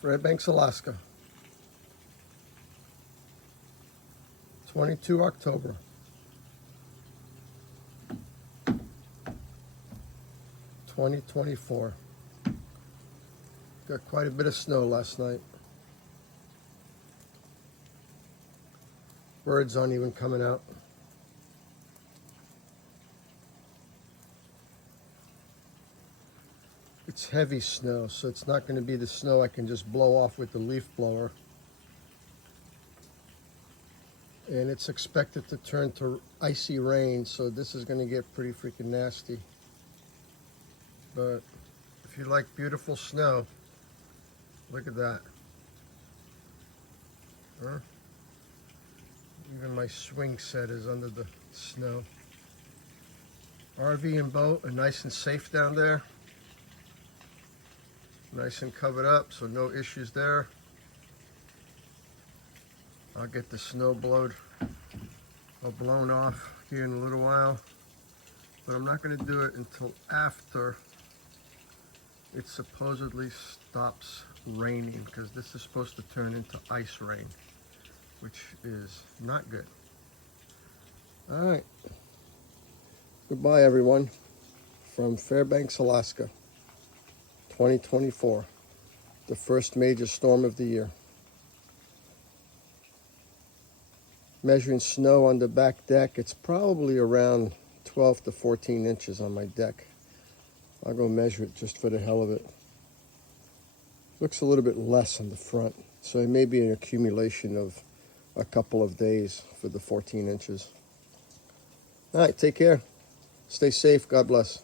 Fairbanks, Alaska. 22 October. (2024). Got quite a bit of snow last night. Birds aren't even coming out. It's heavy snow, so it's not going to be the snow I can just blow off with the leaf blower. And it's expected to turn to icy rain, so this is going to get pretty freaking nasty. But if you like beautiful snow, look at that. Huh? Even my swing set is under the snow. RV and boat are nice and safe down there. Nice and covered up, so no issues there. I'll get the snow blown off here in a little while, but I'm not going to do it until after it supposedly stops raining, because this is supposed to turn into ice rain, which is not good. All right. Goodbye, everyone, from Fairbanks, Alaska. 2024, the first major storm of the year. Measuring snow on the back deck, it's probably around 12 to 14 inches on my deck. I'll go measure it just for the hell of it. Looks a little bit less on the front, so it may be an accumulation of a couple of days for the 14 inches. All right, take care. Stay safe. God bless.